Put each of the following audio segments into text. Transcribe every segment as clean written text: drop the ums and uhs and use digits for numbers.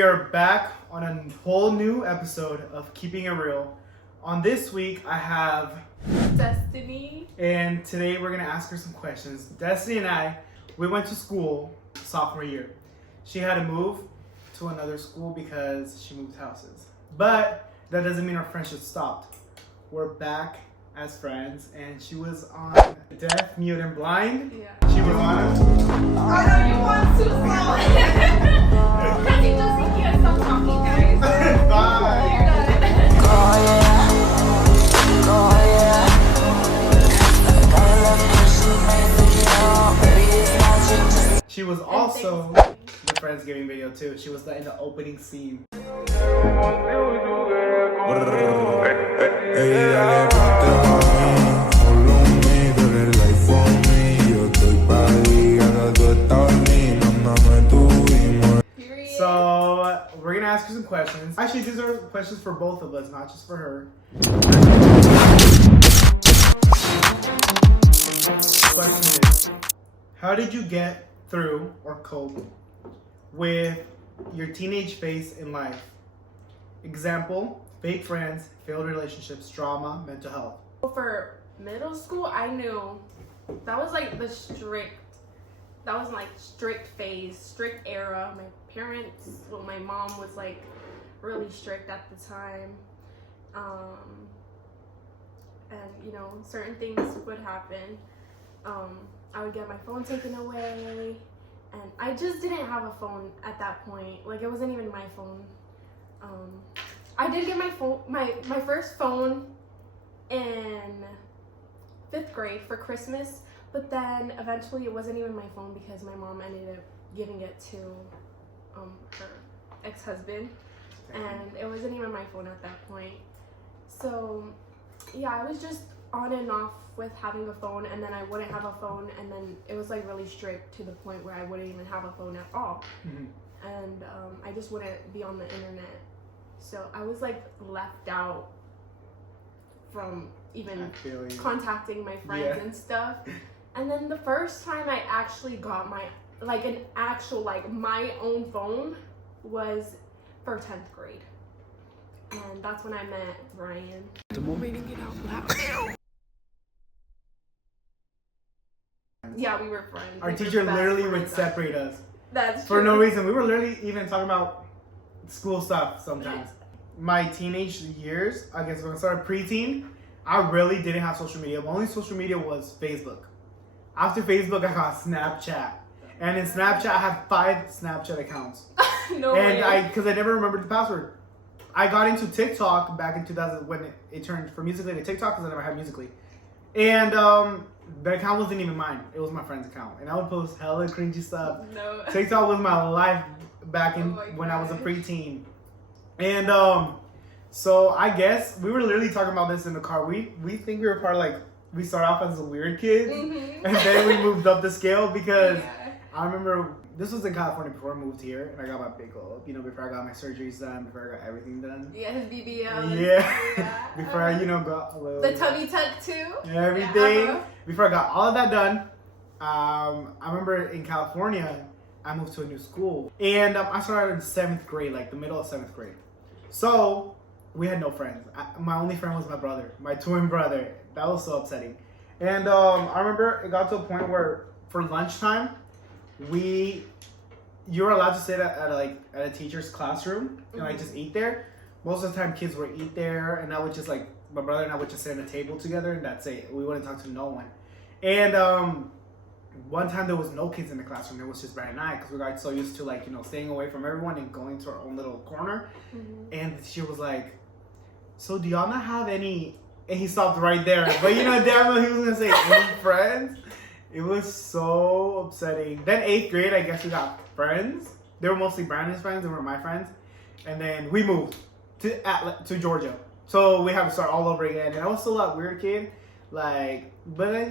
we are back on a whole new episode of Keeping It Real. On this week, I have Destiny. And today we're going to ask her some questions. Destiny and I, we went to school sophomore year. She had to move to another school because she moved houses. But that doesn't mean our friendship stopped. We're back as friends, and she was on deaf, mute, and blind. Yeah. She was on I know you want too slow. Because you just can't stop talking, guys. Bye. You're done. She was also the Friendsgiving video too. She was in the opening scene. So we're gonna ask her some questions. Actually, these are questions for both of us, not just for her. Question is, how did you get through or cope with your teenage phase in life? Example, fake friends, failed relationships, trauma, mental health. For middle school, I knew that was like the strict phase, strict era. My parents, well, my mom was like really strict at the time. And you know, certain things would happen. I would get my phone taken away, and I just didn't have a phone at that point. Like, it wasn't even my phone. I did get my phone, my first phone in 5th grade for Christmas, but then eventually it wasn't even my phone because my mom ended up giving it to her ex-husband, and it wasn't even my phone at that point. So yeah, I was just on and off with having a phone, and then I wouldn't have a phone, and then it was like really strict to the point where I wouldn't even have a phone at all. And I just wouldn't be on the internet, so I was like left out from even contacting my friends and stuff. And then the first time I actually got my my own phone was for 10th grade, and that's when I met Ryan. The moment to get out loud. Yeah, we were friends. Our teacher literally would separate us. That's for true. no reason. We were literally even talking about school stuff sometimes. My teenage years, I guess when I started preteen, I really didn't have social media. My only social media was Facebook. After Facebook, I got Snapchat. And in Snapchat, I had 5 Snapchat accounts. No way. And because I never remembered the password. I got into TikTok back in 2000 when it turned from Musical.ly to TikTok because I never had Musical.ly. And the account wasn't even mine. It was my friend's account. And I would post hella cringy stuff. No. TikTok was my life back in when I was a preteen. And so I guess we were literally talking about this in the car. We think we were part of we started off as a weird kids, and then we moved up the scale because I remember this was in California before I moved here, and I got my big up, before I got my surgeries done, before I got everything done. Yeah, his BBL. Yeah. Before I, got a little, the tummy tuck too. Everything. Yeah. Before I got all of that done, I remember in California, I moved to a new school, and I started in 7th grade, like the middle of 7th grade. So we had no friends. My only friend was my brother, my twin brother. That was so upsetting. And I remember it got to a point where for lunchtime, you were allowed to sit at a teacher's classroom and just eat there. Most of the time, kids would eat there, and I would just my brother and I would just sit at a table together, and that's it. We wouldn't talk to no one. And one time there was no kids in the classroom. It was just Brad and I, because we got so used to staying away from everyone and going to our own little corner. And the teacher was like, "So do y'all not have any?" And he stopped right there. But damn well he was gonna say any friends. It was so upsetting. Then 8th grade, I guess we got friends. They were mostly Brandon's friends. They were my friends. And then we moved to Georgia. So we had to start all over again. And I was still that weird kid. But then,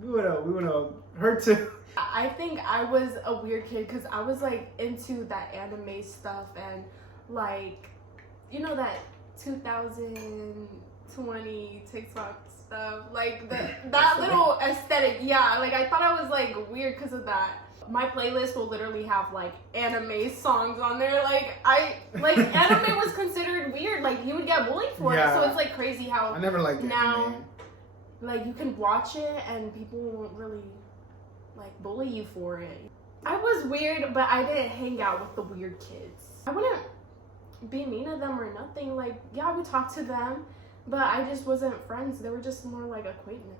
we would have hurt too. I think I was a weird kid because I was into that anime stuff and that 2000 20 TikTok stuff. Like that little aesthetic. Yeah, like I thought I was like weird because of that. My playlist will literally have like anime songs on there. Like anime was considered weird. Like you would get bullied for it. So it's like crazy how I never liked now anime. like you can watch it and people won't really like bully you for it. I was weird, but I didn't hang out with the weird kids. I wouldn't be mean to them or nothing. Like, yeah, we talked to them, but I just wasn't friends. They were just more like acquaintance.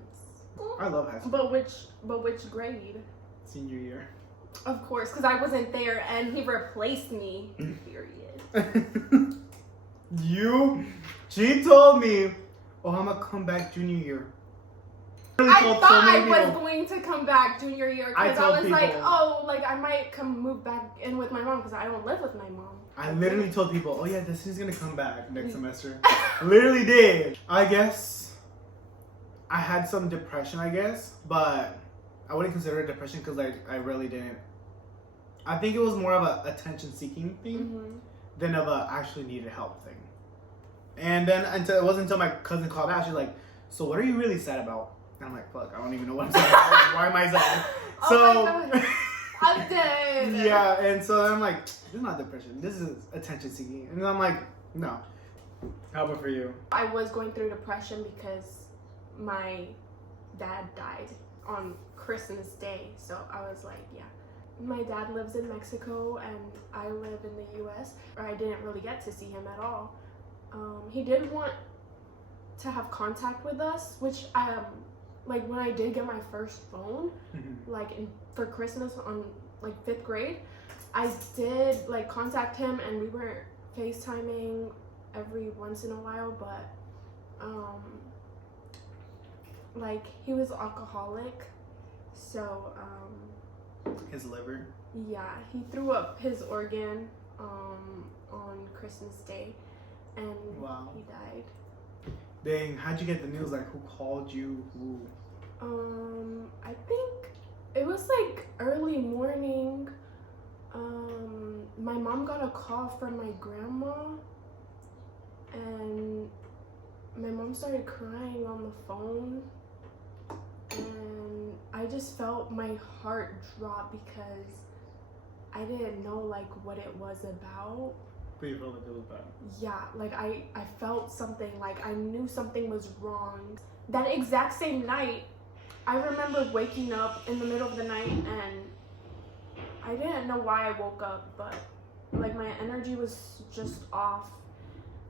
I love high school. But which grade? Senior year. Of course, because I wasn't there and he replaced me. Period. She told me, oh, I'm gonna come back junior year. I thought I was going to come back junior year because I was like, oh, like I might move back in with my mom because I don't live with my mom. I literally told people, oh yeah, this is gonna come back next semester. Literally did. I guess I had some depression, but I wouldn't consider it depression because I really didn't. I think it was more of a attention seeking thing than of a actually needed help thing. And then it wasn't until my cousin called out, she's like, so what are you really sad about? And I'm like, fuck, I don't even know what I'm sad about. Why am I sad? So I'm dead. Yeah, and so I'm like, this is not depression. This is attention seeking. And I'm like, no. How about for you? I was going through depression because my dad died on Christmas Day. So I was like, yeah. My dad lives in Mexico and I live in the US. Or I didn't really get to see him at all. He did want to have contact with us, which like when I did get my first phone, like for Christmas on like 5th grade, I did like contact him and we were FaceTiming every once in a while, but like he was alcoholic, so his liver. Yeah, he threw up his organ on Christmas Day and he died. Dang, how'd you get the news? Like, who called you? Who? I think it was like early morning. My mom got a call from my grandma, and my mom started crying on the phone, and I just felt my heart drop because I didn't know like what it was about. But you felt like it was bad. Yeah, like I felt something, like I knew something was wrong. That exact same night, I remember waking up in the middle of the night and I didn't know why I woke up, but like my energy was just off.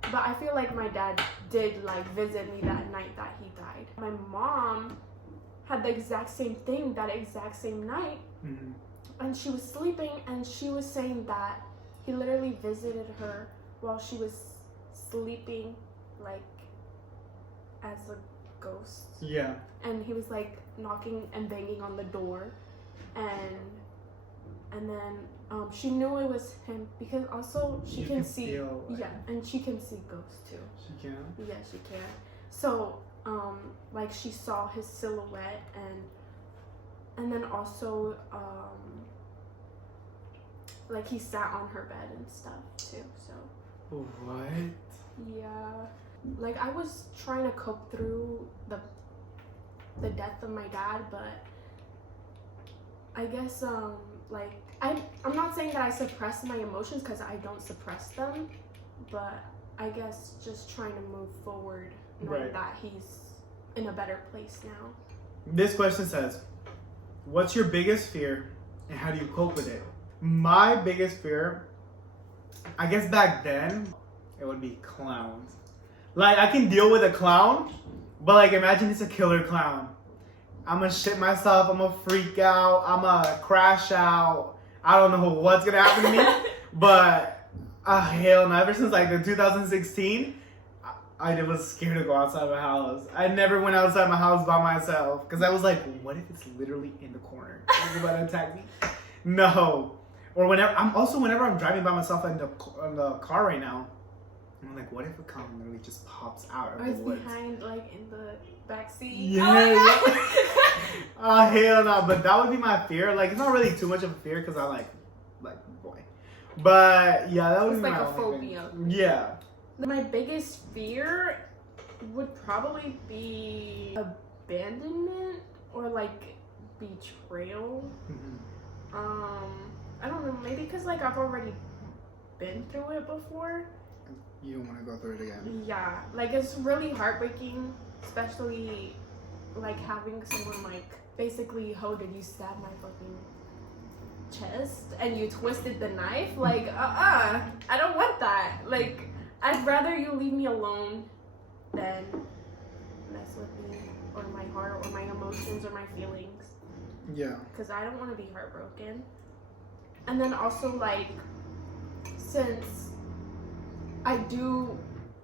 But I feel like my dad did like visit me that night that he died. My mom had the exact same thing that exact same night. And she was sleeping and she was saying that he literally visited her while she was sleeping, like as a ghost. Yeah. And he was like knocking and banging on the door, and then she knew it was him because also she can see. And she can see ghosts too. She can. Yeah, she can. So like she saw his silhouette and then also like he sat on her bed and stuff too, so. What? Yeah. Like I was trying to cope through the death of my dad, but I guess like I'm not saying that I suppress my emotions because I don't suppress them, but I guess just trying to move forward knowing that he's in a better place now. This question says, what's your biggest fear and how do you cope with it? My biggest fear, I guess back then, it would be clowns. Like, I can deal with a clown, but like, imagine it's a killer clown. I'm gonna shit myself, I'm gonna freak out, I'm gonna crash out. I don't know what's gonna happen to me, but hell no. Ever since like the 2016, I was scared to go outside my house. I never went outside my house by myself because I was like, what if it's literally in the corner? Is it about to attack me? No. Or whenever I'm driving by myself in the car right now, I'm like, what if a clown literally just pops out of the woods? Behind, like in the back seat. Yeah. Hell no. But that would be my fear. Like, it's not really too much of a fear because I like boy. But yeah, that would be like my a phobia. Yeah. My biggest fear would probably be abandonment or like betrayal. I don't know, maybe because like I've already been through it before. You don't want to go through it again. Yeah, like it's really heartbreaking, especially like having someone like basically, how did you stab my fucking chest and you twisted the knife? Like, I don't want that. Like, I'd rather you leave me alone than mess with me or my heart or my emotions or my feelings. Yeah. Because I don't want to be heartbroken. And then also, like, since I do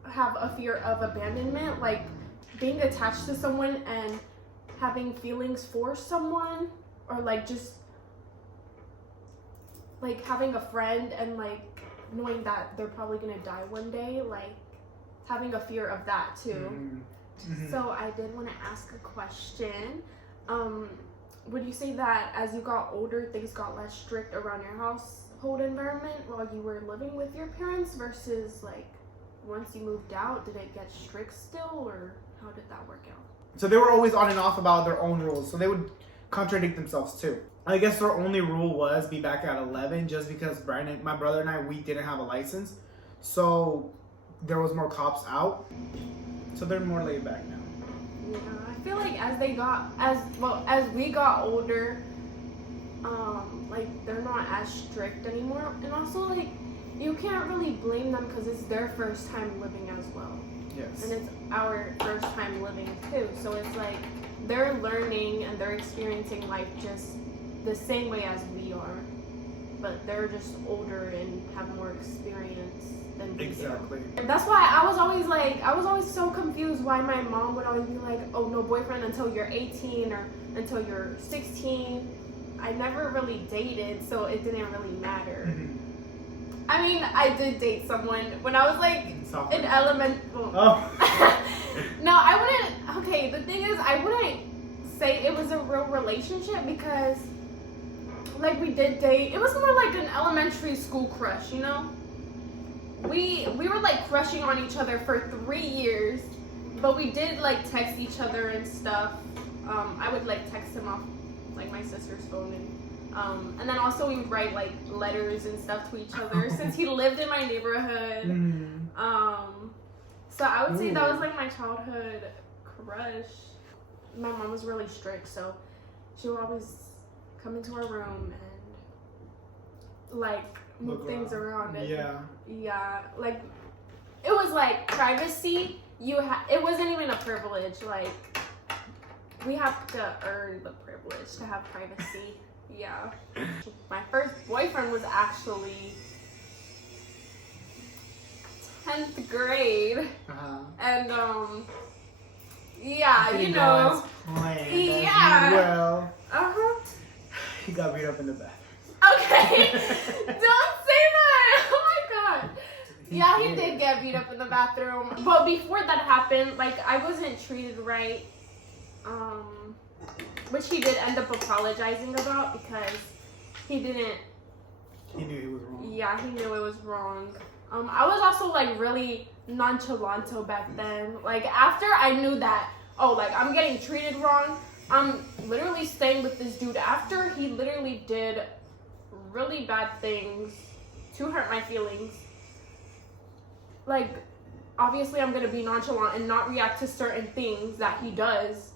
have a fear of abandonment, like being attached to someone and having feelings for someone, or like just like having a friend and like knowing that they're probably gonna die one day, like having a fear of that too. So I did want to ask a question. Would you say that as you got older, things got less strict around your household environment while you were living with your parents versus like once you moved out, did it get strict still, or how did that work out? So they were always on and off about their own rules, so they would contradict themselves too. I guess their only rule was be back at 11, just because Brandon, my brother and I, we didn't have a license, so there was more cops out, so they're more laid back now. Yeah, I feel like as we got older, like they're not as strict anymore, and also like you can't really blame them because it's their first time living as well. Yes. And it's our first time living too, so it's like they're learning and they're experiencing life just the same way as we are, but they're just older and have more experience than we Exactly. do. And that's why I was always so confused why my mom would always be like, oh, no boyfriend until you're 18 or until you're 16. I never really dated, so it didn't really matter. I mean, I did date someone when I was like in elementary. Oh. No, I wouldn't. Okay, the thing is, I wouldn't say it was a real relationship because, like, we did date. It was more like an elementary school crush, you know? We were like crushing on each other for 3 years, but we did like text each other and stuff. I would like text him off like my sister's phone, and then also we would write like letters and stuff to each other since he lived in my neighborhood. So I would say that was like my childhood crush. My mom was really strict, so she would always come into our room and like move things around. Yeah, like it was like privacy. It wasn't even a privilege. Like we have to earn the privilege to have privacy. Yeah. My first boyfriend was actually 10th grade. And yeah, you know. Yeah. Well, he got beat up in the bathroom. Okay. Don't say that. Oh my god. Yeah, he did get beat up in the bathroom. But before that happened, like I wasn't treated right. Which he did end up apologizing about because he didn't. He knew he was wrong. Yeah, he knew it was wrong. I was also like really nonchalanto back then. Like after I knew that, oh, like I'm getting treated wrong, I'm literally staying with this dude after he literally did really bad things to hurt my feelings. Like obviously I'm gonna be nonchalant and not react to certain things that he does.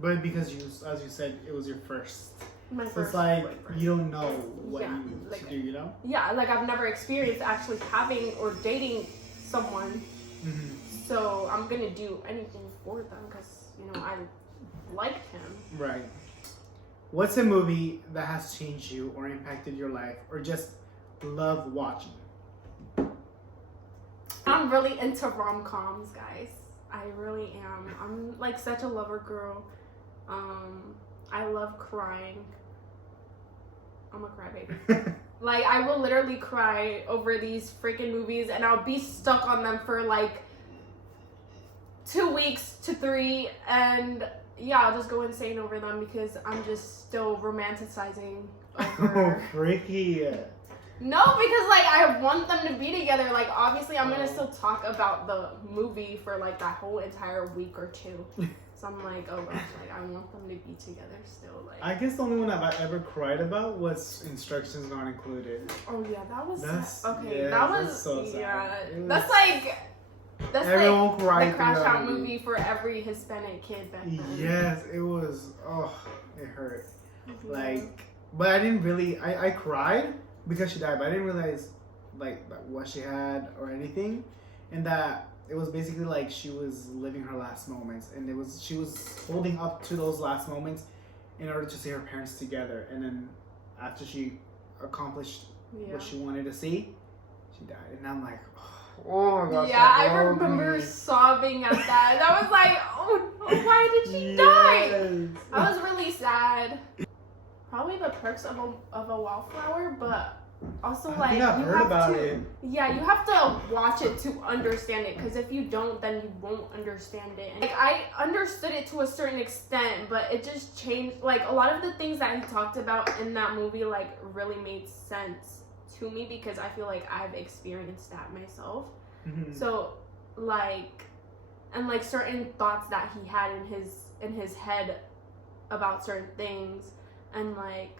But because you, as you said, it was your first. My so first it's like boyfriend. you don't know what Yeah, you like, should do, you know? Yeah, like I've never experienced actually having or dating someone. So I'm gonna do anything for them because, you know, I liked him. Right. What's a movie that has changed you or impacted your life or just love watching? I'm really into rom-coms, guys. I really am. I'm like such a lover girl. I love crying. I'm a crybaby. Like I will literally cry over these freaking movies and I'll be stuck on them for like 2 weeks to 3, and yeah, I'll just go insane over them because I'm just still romanticizing over. Oh, freaky. No, because like I want them to be together. Like obviously I'm gonna still talk about the movie for like that whole entire week or two. So I'm like, oh gosh, like I want them to be together still. Like I guess the only one I've ever cried about was Instructions Not Included. oh yeah, that was That's okay. yeah, that that's was so sad. yeah. It was- That's everyone like cried the crash through out that movie for every Hispanic kid back then. Yes, it was. Oh, it hurt. Yeah. Like, but I didn't really. I cried because she died, but I didn't realize like what she had or anything, and that it was basically like she was living her last moments, and she was holding up to those last moments in order to see her parents together, and then after she accomplished Yeah. what she wanted to see, she died, and I'm like, oh my gosh. Yeah, that I broke remember me. sobbing at that. I was like, oh no, why did she die? Yes. I was really sad. Probably the perks of a wallflower, but also I like think I've you heard have about to, it. yeah, you have to watch it to understand it. Because if you don't, then you won't understand it. And, like I understood it to a certain extent, but it just changed. Like a lot of the things that he talked about in that movie, like really made sense to me because I feel like I've experienced that myself. Mhm. So like, and like certain thoughts that he had in his head about certain things, and like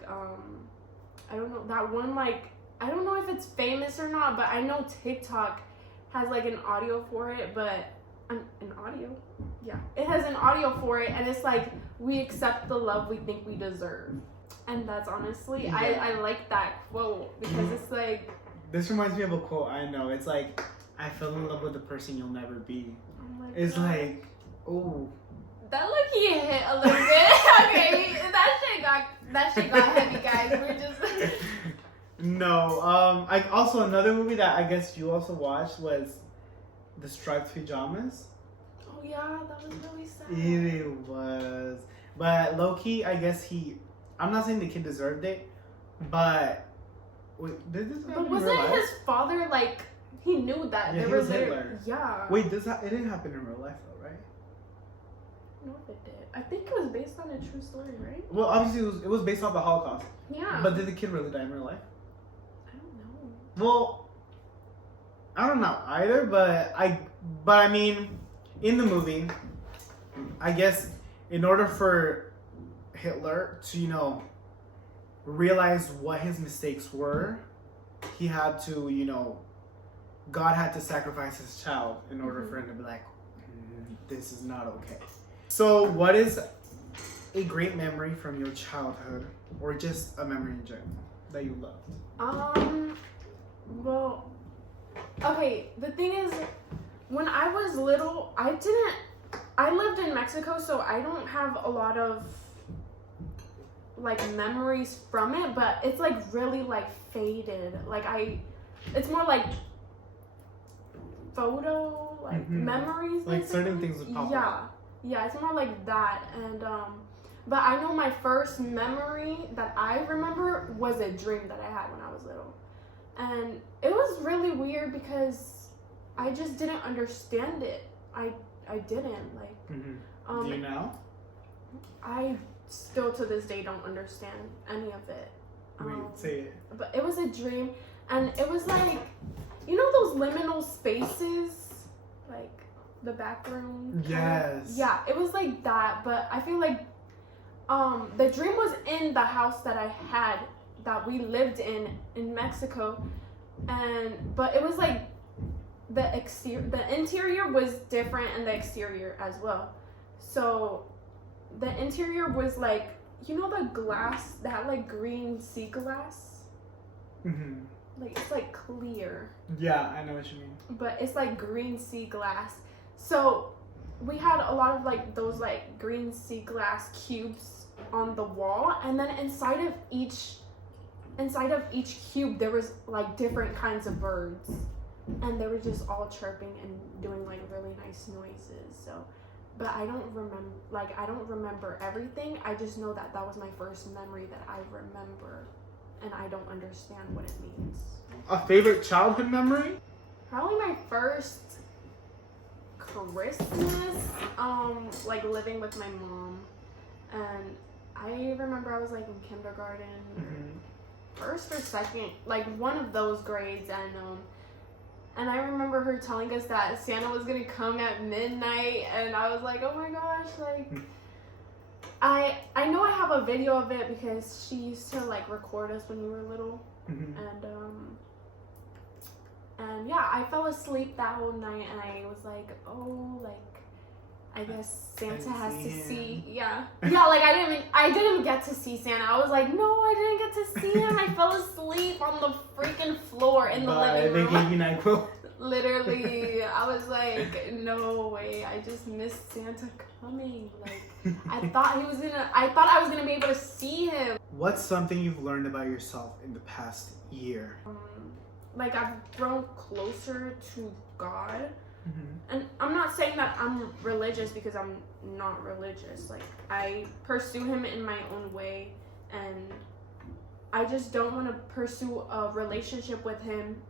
I don't know that one, like I don't know if it's famous or not, but I know TikTok has like an audio for it, but an audio, yeah, it has an audio for it, and it's like we accept the love we think we deserve, and that's honestly Yeah. I like that quote because it's like, This reminds me of a quote I know. It's like, I fell in love with the person you'll never be. oh my It's God. like, oh. That look-y hit a little bit. Okay, that shit got heavy, guys. We're just No. I also, another movie that I guess you also watched was The Striped Pajamas. oh yeah, that was really sad. It was. But low-key, I guess I'm not saying the kid deserved it, but wait, did this happen But in wasn't real life? his father like he knew that Yeah, they he were was there? Hitler. Yeah. Wait, it didn't happen in real life though, right? I don't know if it did. I think it was based on a true story, right? Well, obviously it was based off the Holocaust. Yeah. But did the kid really die in real life? I don't know. Well, I don't know either, but I mean, in the movie, I guess in order for Hitler to, realize what his mistakes were, he had to, God had to sacrifice his child in order for him to be like, this is not okay. So, what is a great memory from your childhood, or just a memory in general that you loved? Well, okay, the thing is, when I was little, I lived in Mexico, so I don't have a lot of like memories from it, but it's like really like faded. Like it's more like photo, like memories. Like basically. certain things would pop up. Yeah, it's more like that. And but I know my first memory that I remember was a dream that I had when I was little. And it was really weird because I just didn't understand it. I didn't like. Do you now? I still to this day don't understand any of it. Wait, say it. But it was a dream, and it was like, those liminal spaces, like the back room. Yes. Yeah, it was like that, but I feel like the dream was in the house that I had that we lived in Mexico, but it was like the interior was different and the exterior as well. So the interior was like, the glass that had like green sea glass, like it's like clear. Yeah, I know what you mean. But it's like green sea glass. So we had a lot of like those like green sea glass cubes on the wall, and then inside of each cube there was like different kinds of birds, and they were just all chirping and doing like really nice noises. So, but I don't remember everything. I just know that was my first memory that I remember, and I don't understand what it means. A favorite childhood memory? Probably my first Christmas, like living with my mom, and I remember I was like in kindergarten, first or second, like one of those grades, and I remember her telling us that Santa was gonna come at midnight, and I was like, oh my gosh, like, I know I have a video of it because she used to like record us when we were little, and yeah, I fell asleep that whole night, and I was like, oh, like, I guess Santa has to see, yeah, like I didn't get to see Santa. I was like, no, I didn't get to see him. I fell asleep on the freaking floor in the living room. They gave you NyQuil. Literally, I was like, no way. I just missed Santa coming. Like, I thought I was gonna be able to see him. What's something you've learned about yourself in the past year? Like, I've grown closer to God. And I'm not saying that I'm religious because I'm not religious. Like, I pursue him in my own way, and I just don't want to pursue a relationship with him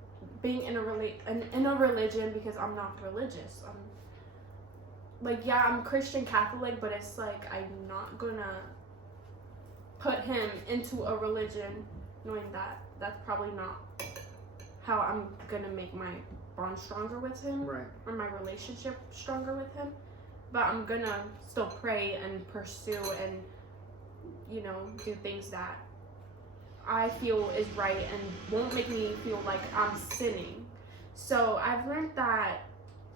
being in a religion because I'm not religious. I'm Christian Catholic, but it's like I'm not gonna put him into a religion knowing that that's probably not how I'm gonna make my bond stronger with him, right, or my relationship stronger with him. But I'm gonna still pray and pursue and, you know, do things that I feel is right and won't make me feel like I'm sinning. So I've learned that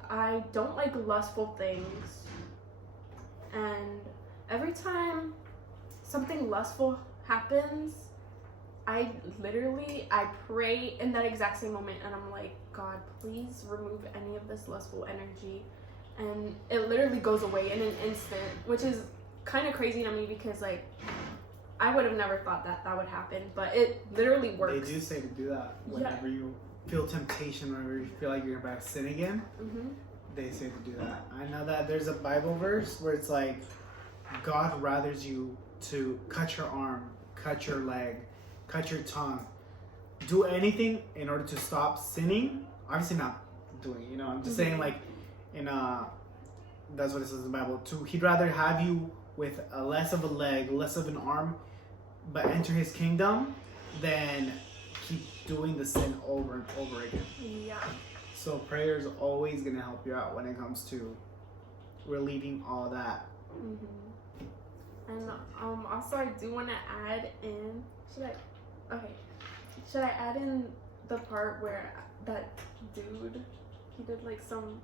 I don't like lustful things, and every time something lustful happens, I pray in that exact same moment, and I'm like, God, please remove any of this lustful energy. And it literally goes away in an instant, which is kind of crazy to me because, like, I would have never thought that would happen, but it literally works. They do say to do that whenever you feel temptation, whenever you feel like you're about to sin again. They say to do that. I know that there's a Bible verse where it's like, God rathers you to cut your arm, cut your leg, cut your tongue, do anything in order to stop sinning. Obviously not doing it, you know, I'm just saying, like, that's what it says in the Bible, he'd rather have you with less of a leg, less of an arm, but enter his kingdom than keep doing the sin over and over again. Yeah. So prayer is always going to help you out when it comes to relieving all that. And also I do want to add in, should I add in the part where that dude, he did like some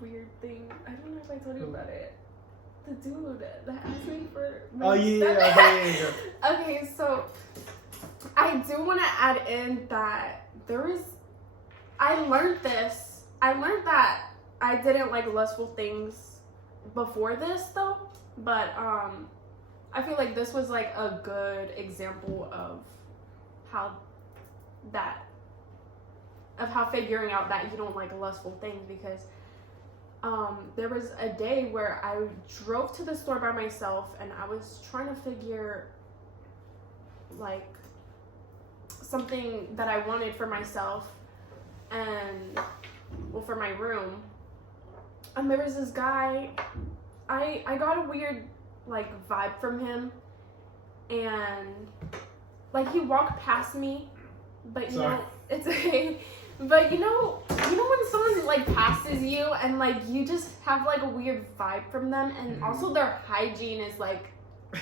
weird thing? I don't know if I told you about it. The dude that asked me for my Okay. Okay, so I do want to add in that I learned that I didn't like lustful things before this though, but I feel like this was like a good example of how figuring out that you don't like lustful things, because there was a day where I drove to the store by myself and I was trying to figure like something that I wanted for myself and for my room, and there was this guy. I got a weird like vibe from him, and like he walked past me, but you know it's okay. But you know when someone like passes you and like you just have like a weird vibe from them, and also their hygiene is like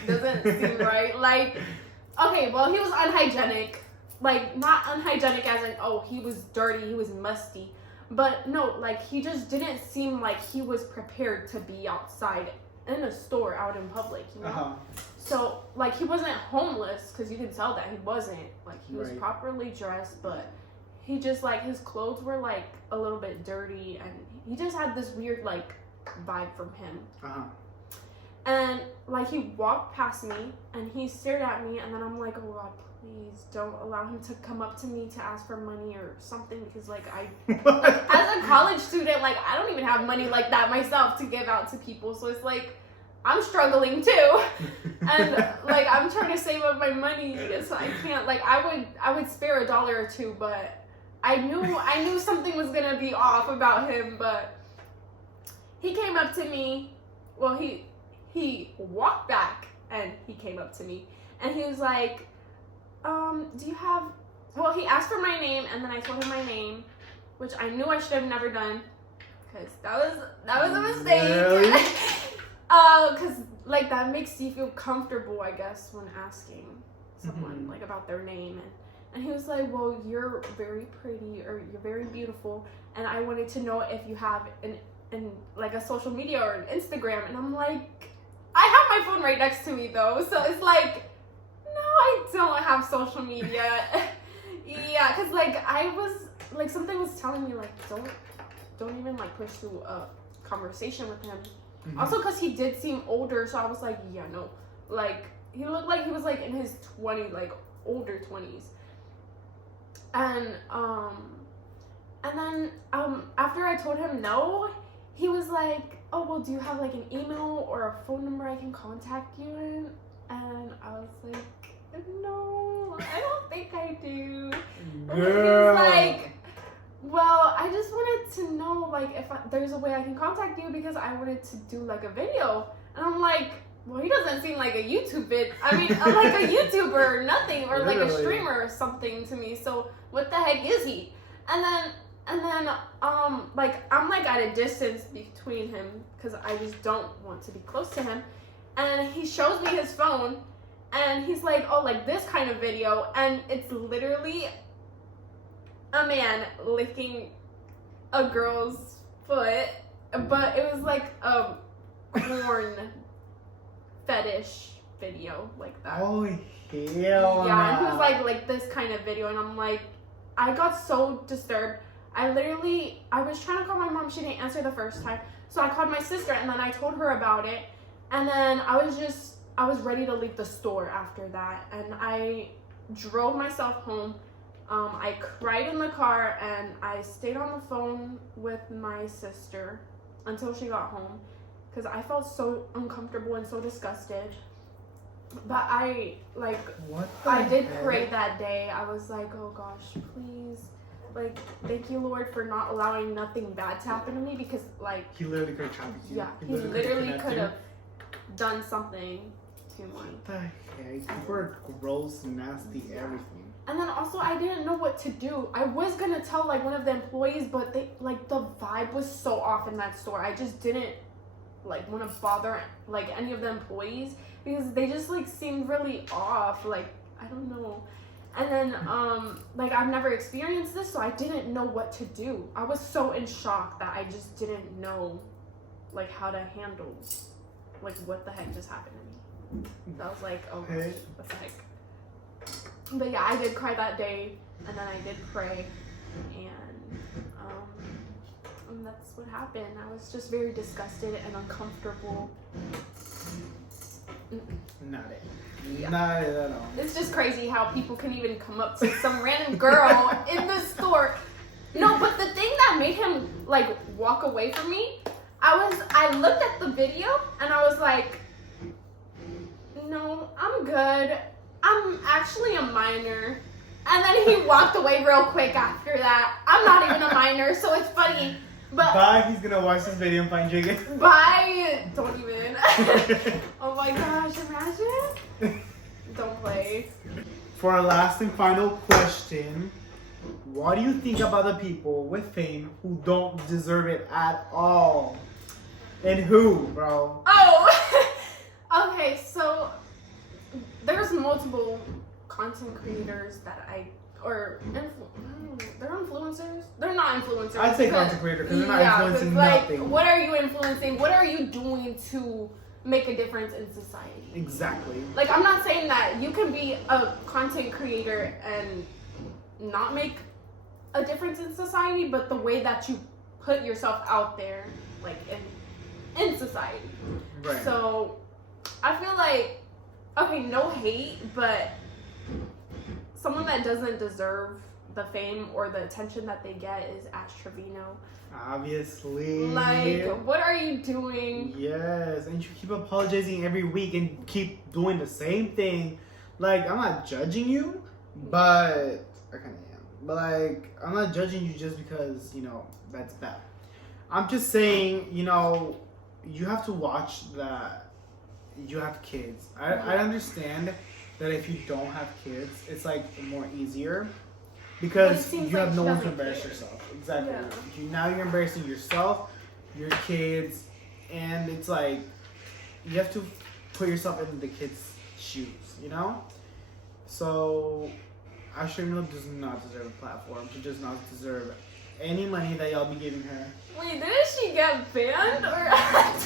doesn't seem right. Like, okay, well, he was unhygienic, like not unhygienic as in, oh, he was dirty, he was musty, but no, like he just didn't seem like he was prepared to be outside in a store out in public, you know. So like he wasn't homeless, because you can tell that he wasn't, like he was properly dressed, but he just like his clothes were like a little bit dirty, and he just had this weird like vibe from him. And like he walked past me and he stared at me, and then I'm like, oh God, please don't allow him to come up to me to ask for money or something, because like as a college student, like I don't even have money like that myself to give out to people, so it's like I'm struggling too. And like I'm trying to save up my money, so I can't, like I would spare $1 or $2, but I knew something was gonna be off about him. But he came up to me, well, he walked back and he came up to me and he was like, do you have, well, he asked for my name, and then I told him my name, which I knew I should have never done, because that was a mistake. Really? Because, like, that makes you feel comfortable, I guess, when asking someone, like, about their name, and he was like, well, you're very pretty, or you're very beautiful, and I wanted to know if you have like a social media or an Instagram, and I'm like, I have my phone right next to me though, so it's like, no, I don't have social media. Yeah, because like I was like, something was telling me like, don't even like push through a conversation with him. Also because he did seem older, so I was like, yeah, no, like he looked like he was like in his 20s, like older 20s. And then after I told him no, he was like, oh, well, do you have like an email or a phone number I can contact you in? And I was like, no, I don't think I do. And he was like, well, I just wanted to know like if there's a way I can contact you, because I wanted to do like a video. And I'm like, well, he doesn't seem like a YouTube like a YouTuber or nothing, or like a streamer or something to me. So what the heck is he? And then like I'm like at a distance between him, because I just don't want to be close to him. And he shows me his phone, and he's like, oh, like this kind of video, and it's literally a man licking a girl's foot, but it was like a corn fetish video like that. Oh hell yeah, and he was like this kind of video, and I'm like, I got so disturbed. I was trying to call my mom, she didn't answer the first time, so I called my sister, and then I told her about it, and then I was ready to leave the store after that, and I drove myself home. I cried in the car, and I stayed on the phone with my sister until she got home, because I felt so uncomfortable and so disgusted. But I did pray that day. I was like, oh gosh, please, like, thank you, Lord, for not allowing nothing bad to happen to me, because like he literally could have trafficked you. Yeah, he literally could have done something to me. What the heck? People are gross, nasty, everything. And then also, I didn't know what to do. I was gonna tell like one of the employees, but they like the vibe was so off in that store. I just didn't like want to bother like any of the employees, because they just like seemed really off. Like, I don't know. And then like I've never experienced this, so I didn't know what to do. I was so in shock that I just didn't know like how to handle like what the heck just happened to me. So I was like, oh, what the heck. But yeah, I did cry that day, and then I did pray, and that's what happened. I was just very disgusted and uncomfortable. Not it. Yeah. Not it at all. It's just crazy how people can even come up to some random girl in the store. No, but the thing that made him like walk away from me, I looked at the video and I was like, no, I'm good. I'm actually a minor. And then he walked away real quick after that. I'm not even a minor, so it's funny. But bye, he's gonna watch this video and find you again. Bye. Don't even. Oh my gosh, imagine. Don't play. For our last and final question, what do you think about the people with fame who don't deserve it at all? And who, bro? Oh, okay, so there's multiple content creators that they're influencers. They're not influencers. I'd say content creator because they're not influencing nothing. Like, what are you influencing? What are you doing to make a difference in society? Exactly. Like, I'm not saying that you can be a content creator and not make a difference in society, but the way that you put yourself out there, like in society. Right. So I feel like, okay, no hate, but someone that doesn't deserve the fame or the attention that they get is Ash Trevino. Obviously. Like, what are you doing? Yes, and you keep apologizing every week and keep doing the same thing. Like, I'm not judging you, but I kind of am. But like, I'm not judging you just because, you know, that's bad. I'm just saying, you know, you have to watch that. You have kids. I understand that if you don't have kids, it's like more easier But because it seems you like have no she one to doesn't embarrass care. yourself. Exactly. Yeah. Now you're embarrassing yourself, your kids, and it's like you have to put yourself in the kids' shoes, you know? So Ashley Miller does not deserve a platform. She does not deserve any money that y'all be giving her. Wait, didn't she get banned or?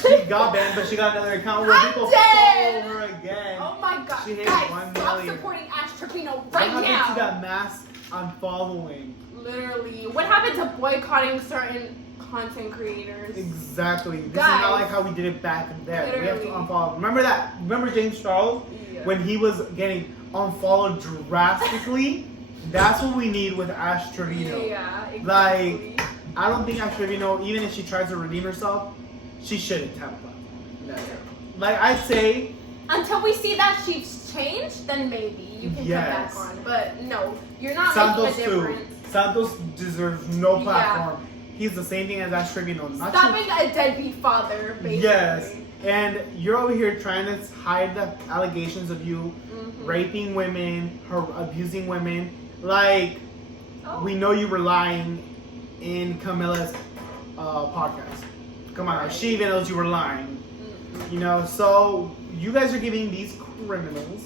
She got banned, but she got another account where I'm people dead. follow her again. Oh my god! She hit Guys, 1 stop million. supporting Ash Trevino What right happened now. to that mass unfollowing? Literally, what happened to boycotting certain content creators? Exactly. This Guys. is not like how we did it back then. We have to Literally. unfollow. Remember that? Remember James Charles? Yeah. When he was getting unfollowed drastically? That's what we need with Ash Trevino. Yeah, exactly. Like, I don't think Ash Trevino, even if she tries to redeem herself, she shouldn't have a platform. That's it. Like, I say, Until we see that she's changed, then maybe you can Yes. come back on. But no, you're not Santos making a too. difference. Santos deserves no Yeah. platform. He's the same thing as Ash Trevino. Not Stop you- being a deadbeat father, basically. Yes. And you're over here trying to hide the allegations of you Mhm. raping women, her abusing women. Like, Oh. we know you were lying in Camilla's podcast. Come on, Right. she even knows you were lying. Mhm. You know, so you guys are giving these criminals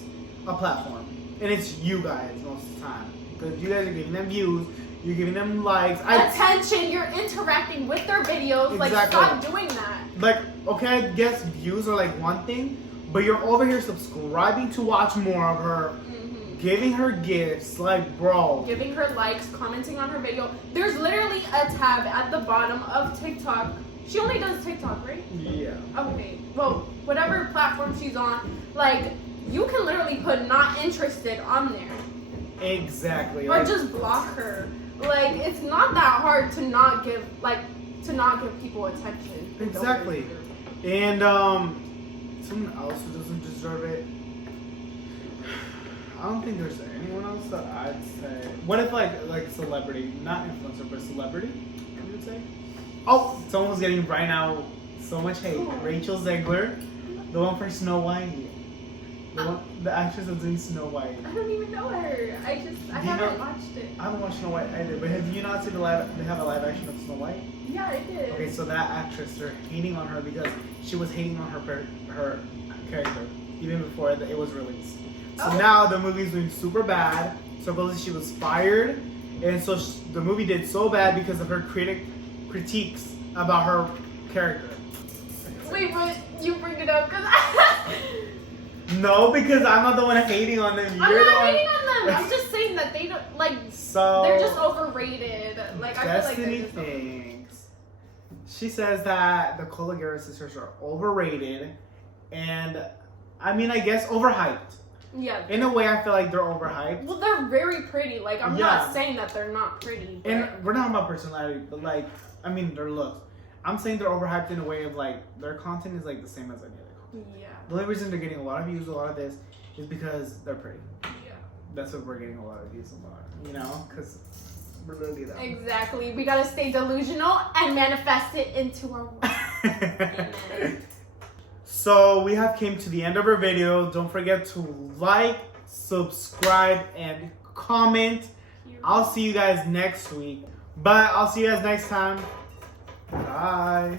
a platform. And it's you guys most of the time. Because you guys are giving them views, you're giving them likes. Attention, you're interacting with their videos. Like, Exactly. stop doing that. Like, okay, I guess views are like one thing, but you're over here subscribing to watch more of her, Mhm. giving her gifts, like, bro. Giving her likes, commenting on her video. There's literally a tab at the bottom of TikTok. She only does TikTok, right? Yeah. Okay. Well, whatever platform she's on, like, you can literally put not interested on there. Exactly. Or Like, just block her. Like, it's not that hard to not give people attention. Exactly. And someone else who doesn't deserve it. I don't think there's anyone else that I'd say. What if like celebrity, not influencer, but celebrity? I would say. Oh, someone's getting right now so much hate. Who? Rachel Zegler, the one for Snow White, the actress that's doing Snow White. I don't even know her. I Do you haven't know- watched it. I haven't watched Snow White either, but have you not seen they have a live action of Snow White? Yeah, I did. Okay, so that actress, they're hating on her because she was hating on her character even before it was released. So Oh. now the movie's doing super bad. Supposedly she was fired, and so the movie did so bad because of her critiques about her character. Wait, but you bring it up because No, because I'm not the one hating on them. I'm You're the not one. hating on them. I'm just saying that they don't like. So They're just overrated. Like, I feel like Destiny they're just thinks. She says that the Colaguerra sisters are overrated, and I mean, I guess overhyped. Yeah. In a way, I feel like they're overhyped. Well, they're very pretty. Like, I'm Yeah. not saying that they're not pretty. But And we're not about personality, but like, I mean, their looks. I'm saying they're overhyped in a way of like, their content is like the same as any other content. yeah. The only reason they're getting a lot of views, a lot of this, is because they're pretty. Yeah. That's what we're getting a lot of views about, you know? Because we're literally them. Exactly. We gotta stay delusional and manifest it into our world. Amen. So we have came to the end of our video. Don't forget to like, subscribe, and comment. I'll see you guys next week. But I'll see you guys next time. Bye.